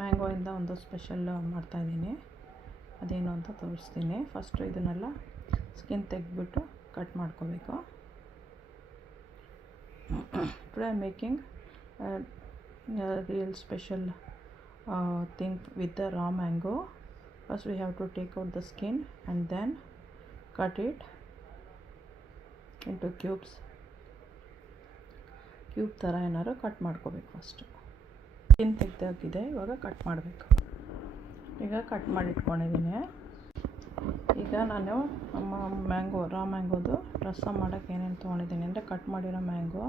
ಮ್ಯಾಂಗೋಯಿಂದ ಒಂದು ಸ್ಪೆಷಲ್ ಮಾಡ್ತಾಯಿದ್ದೀನಿ. ಅದೇನು ಅಂತ ತೋರಿಸ್ತೀನಿ. ಫಸ್ಟು ಇದನ್ನೆಲ್ಲ ಸ್ಕಿನ್ ತೆಗೆದ್ಬಿಟ್ಟು ಕಟ್ ಮಾಡ್ಕೋಬೇಕು. Today I making real special thing with the raw mango. First we have to take out the skin and then cut it into cubes. Cube ಥರ ಏನಾದ್ರು ಕಟ್ ಮಾಡ್ಕೋಬೇಕು. ಫಸ್ಟು ಸ್ಕಿನ್ ತೆಗೆದಾಗಿದೆ, ಇವಾಗ ಕಟ್ ಮಾಡಬೇಕು. ಈಗ ಕಟ್ ಮಾಡಿ ಇಟ್ಕೊಂಡಿದ್ದೀನಿ. ಈಗ ನಾನು ನಮ್ಮ ರಾ ಮ್ಯಾಂಗೋದು ರಸಮ್ ಮಾಡೋಕ್ಕೆ ಏನೇನು ತೊಗೊಂಡಿದ್ದೀನಿ ಅಂದರೆ, ಕಟ್ ಮಾಡಿರೋ ಮ್ಯಾಂಗೋ,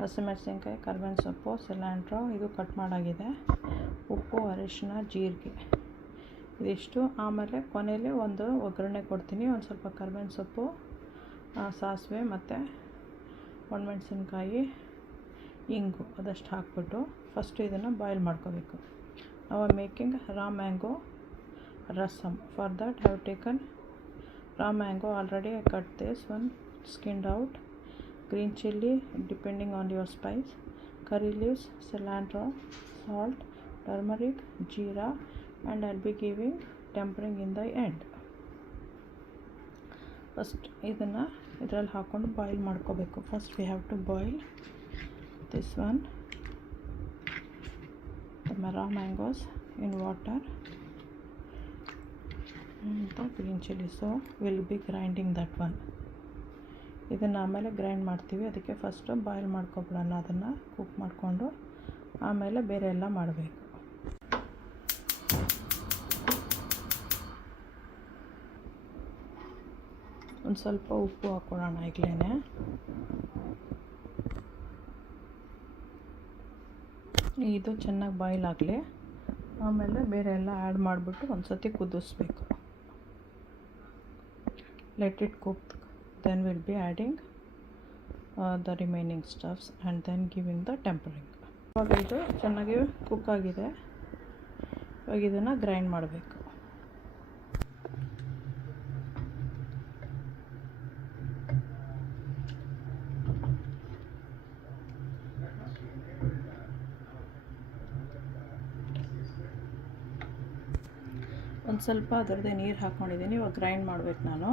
ಹಸಿಮೆಣಸಿನ್ಕಾಯಿ, ಕರ್ಬೇವಿನ ಸೊಪ್ಪು, ಸಿಲ್ಯಾಂಟ್ರೋ, ಇದು ಕಟ್ ಮಾಡಾಗಿದೆ, ಉಪ್ಪು, ಅರಿಶಿನ, ಜೀರಿಗೆ, ಇದಿಷ್ಟು. ಆಮೇಲೆ ಕೊನೆಯಲ್ಲಿ ಒಂದು ಒಗ್ಗರಣೆ ಕೊಡ್ತೀನಿ. ಒಂದು ಸ್ವಲ್ಪ ಕರ್ಬೇವಿನ ಸೊಪ್ಪು, ಸಾಸಿವೆ ಮತ್ತು ಒಣಮೆಣಸಿನ್ಕಾಯಿ, ಇಂಗು ಅದಷ್ಟು ಹಾಕ್ಬಿಟ್ಟು ಫಸ್ಟು ಇದನ್ನು ಬಾಯ್ಲ್ ಮಾಡ್ಕೋಬೇಕು. ನಾವು making raw mango rasam. For that I have taken raw mango. Already I cut this one, skinned out, green chilli depending on your spice, curry leaves, cilantro, salt, turmeric, jeera, and I'll be giving tempering in the end. First ಇದನ್ನು ಇದರಲ್ಲಿ ಹಾಕೊಂಡು ಬಾಯ್ಲ್ ಮಾಡ್ಕೋಬೇಕು. First we have to boil this one, the raw mangoes in water and the green chilli. So we'll be grinding that one. ಇದನ್ನು ಆಮೇಲೆ ಗ್ರೈಂಡ್ ಮಾಡ್ತೀವಿ. ಅದಕ್ಕೆ first boil ಮಾಡ್ಕೊಬಿಡೋಣ. ಅದನ್ನು ಕುಕ್ ಮಾಡಿಕೊಂಡು ಆಮೇಲೆ ಬೇರೆ ಎಲ್ಲ ಮಾಡಬೇಕು. ಒಂದು ಸ್ವಲ್ಪ ಉಪ್ಪು ಹಾಕ್ಕೊಳ್ಳೋಣ ಈಗಲೇ. ಇದು ಚೆನ್ನಾಗಿ ಬಾಯ್ಲ್ ಆಗಲಿ. ಆಮೇಲೆ ಬೇರೆ ಎಲ್ಲ ಆ್ಯಡ್ ಮಾಡಿಬಿಟ್ಟು ಒಂದು ಸತಿ ಕುದಿಸ್ಬೇಕು. Let it cook. Then we'll be adding the remaining stuffs and then giving the tempering. ಇವಾಗ ಇದು ಚೆನ್ನಾಗಿ ಕುಕ್ ಆಗಿದೆ. ಇವಾಗ ಇದನ್ನು ಗ್ರೈಂಡ್ ಮಾಡಬೇಕು. ಒಂದು ಸ್ವಲ್ಪ ಅದರದ್ದೇ ನೀರು ಹಾಕ್ಕೊಂಡಿದ್ದೀನಿ. ಇವಾಗ ಗ್ರೈಂಡ್ ಮಾಡಬೇಕು ನಾನು.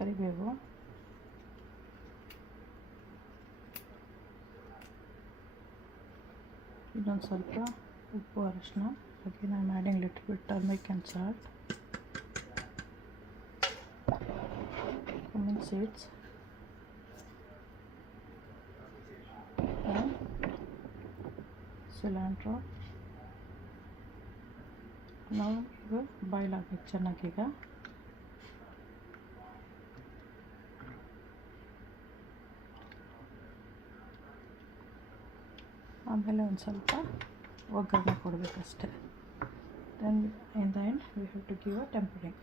ಕರಿಬೇವು, ಇನ್ನೊಂದು ಸ್ವಲ್ಪ ಉಪ್ಪು, ಅರಿಶಿನ. again I am adding little bit turmeric and salt, cumin seeds, and cilantro. ನಾವು ಇದು ಬಾಯ್ಲ್ ಆಗಬೇಕು ಚೆನ್ನಾಗೀಗ. ಆಮೇಲೆ ಒಂದು ಸ್ವಲ್ಪ ಒಗ್ಗರಣೆ ಕೊಡಬೇಕಷ್ಟೆ. Then in the end we have to give a tempering.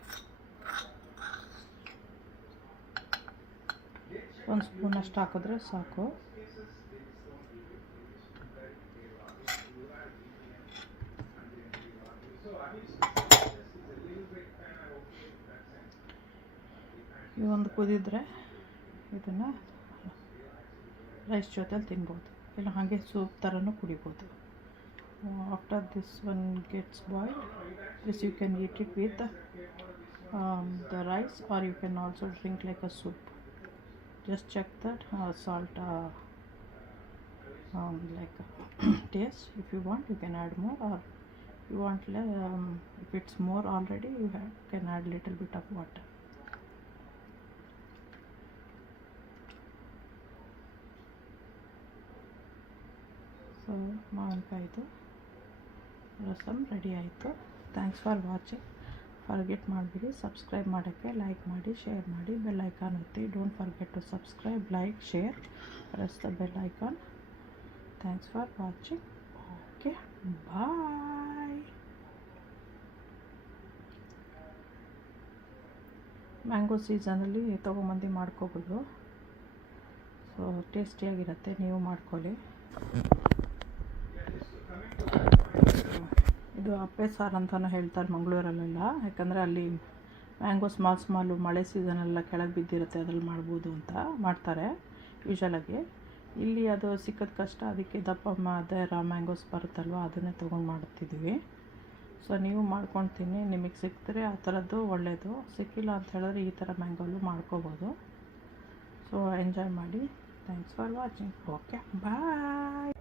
ಒಂದು ಸ್ಪೂನಷ್ಟು ಹಾಕಿದ್ರೆ ಸಾಕು. ಒಂದು ಕುದಿದ್ರೆ ಇದನ್ನು ರೈಸ್ ಜೊತೆಲಿ ತಿನ್ಬೋದು, ಇಲ್ಲ ಹಾಗೆ ಸೂಪ್ ಥರನೂ ಕುಡಿಬೋದು. After this one gets boiled, this you can eat it with the rice, or you can also drink like a soup. Just check that salt like taste. If you want, you can add more, or you want if it's more already, you can add little bit of water. ಮಾವಿನಕಾಯಿದು rasam ready ಆಯಿತು. Thanks for watching. Forget ಮಾಡಿಬಿಡಿ subscribe ಮಾಡೋಕ್ಕೆ, like ಮಾಡಿ, share ಮಾಡಿ, bell icon ಒತ್ತಿ. Don't forget to subscribe, like, share, press the bell icon. Thanks for watching. Okay, bye. Mango ಸೀಸನಲ್ಲಿ ತೊಗೊಂಬಂದು ಮಾಡ್ಕೋಬೋದು. ಸೊ ಟೇಸ್ಟಿಯಾಗಿರುತ್ತೆ, ನೀವು ಮಾಡ್ಕೊಳ್ಳಿ. ಇದು ಅಪ್ಪೆ ಸಾರು ಅಂತಲೂ ಹೇಳ್ತಾರೆ ಮಂಗಳೂರಲ್ಲೆಲ್ಲ, ಯಾಕಂದರೆ ಅಲ್ಲಿ ಮ್ಯಾಂಗೋ ಸ್ಮಾಲು ಮಳೆ ಸೀಸನೆಲ್ಲ ಕೆಳಗೆ ಬಿದ್ದಿರುತ್ತೆ, ಅದ್ರಲ್ಲಿ ಮಾಡ್ಬೋದು ಅಂತ ಮಾಡ್ತಾರೆ ಯೂಶಲಾಗಿ. ಇಲ್ಲಿ ಅದು ಸಿಕ್ಕೋದು ಕಷ್ಟ, ಅದಕ್ಕೆ ಅದೇ ರಾ ಮ್ಯಾಂಗೋಸ್ ಬರುತ್ತಲ್ವ ಅದನ್ನೇ ತೊಗೊಂಡು ಮಾಡ್ತಿದ್ದೀವಿ. ಸೊ ನೀವು ಮಾಡ್ಕೊಂಡು ತಿನ್ನಿ, ನಿಮಗೆ ಸಿಕ್ಕಿದ್ರೆ ಆ ಥರದ್ದು ಒಳ್ಳೆಯದು. ಸಿಕ್ಕಿಲ್ಲ ಅಂತ ಹೇಳಿದ್ರೆ ಈ ಥರ ಮ್ಯಾಂಗೋಲು ಮಾಡ್ಕೋಬೋದು. ಸೊ ಎಂಜಾಯ್ ಮಾಡಿ. Thanks for watching. Okay, bye.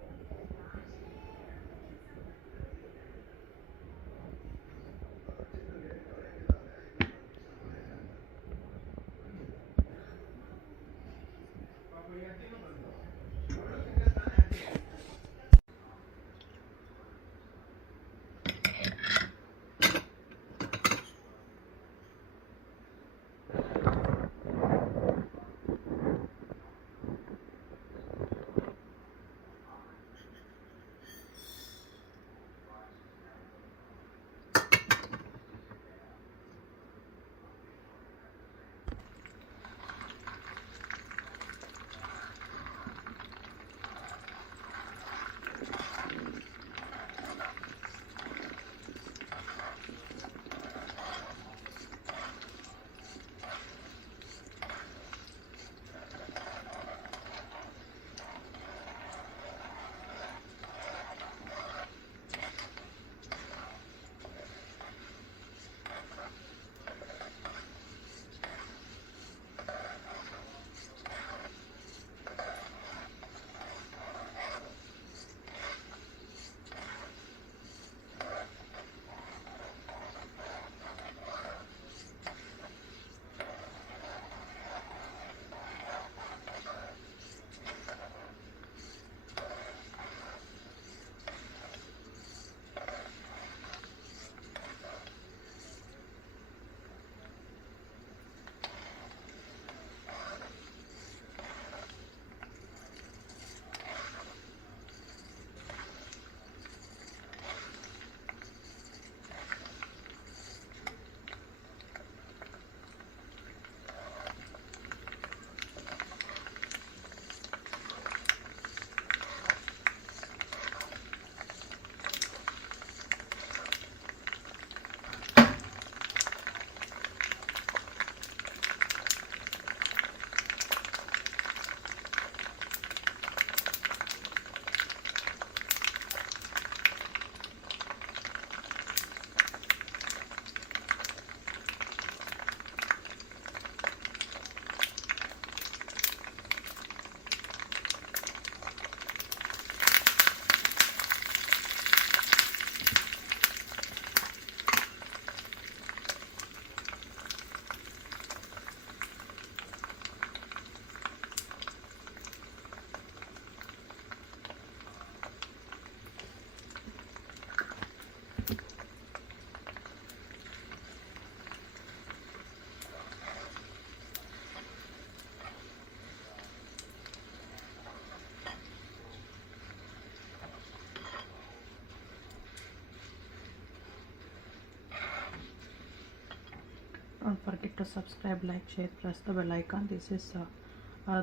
Don't forget to subscribe, like, share, press the bell icon. This is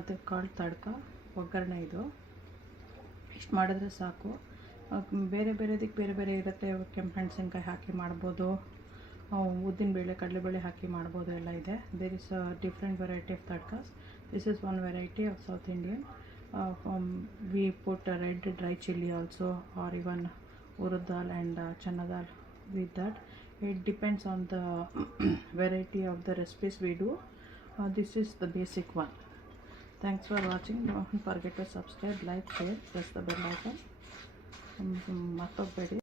they called tadka ಒಗ್ಗರಣೆ. ಇದು ಇಷ್ಟು ಮಾಡಿದ್ರೆ ಸಾಕು. ಬೇರೆ ಬೇರೆದಕ್ಕೆ ಬೇರೆ ಬೇರೆ ಇರುತ್ತೆ. ಕೆಂಪು ಮೆಣಸಿನ್ಕಾಯಿ ಹಾಕಿ ಮಾಡ್ಬೋದು, ಉದ್ದಿನಬೇಳೆ ಕಡಲೆಬೇಳೆ ಹಾಕಿ ಮಾಡ್ಬೋದು, ಎಲ್ಲ ಇದೆ. There is a different variety of tadkas. This is one variety of south Indian. We put red dry chili also, or even urad dal and chana dal with that. It depends on the variety of the recipes we do. This is the basic one. Thanks for watching. Don't forget to subscribe, like, share, press the bell icon. ಮತ್ತೊಬ್ಬಡಿ.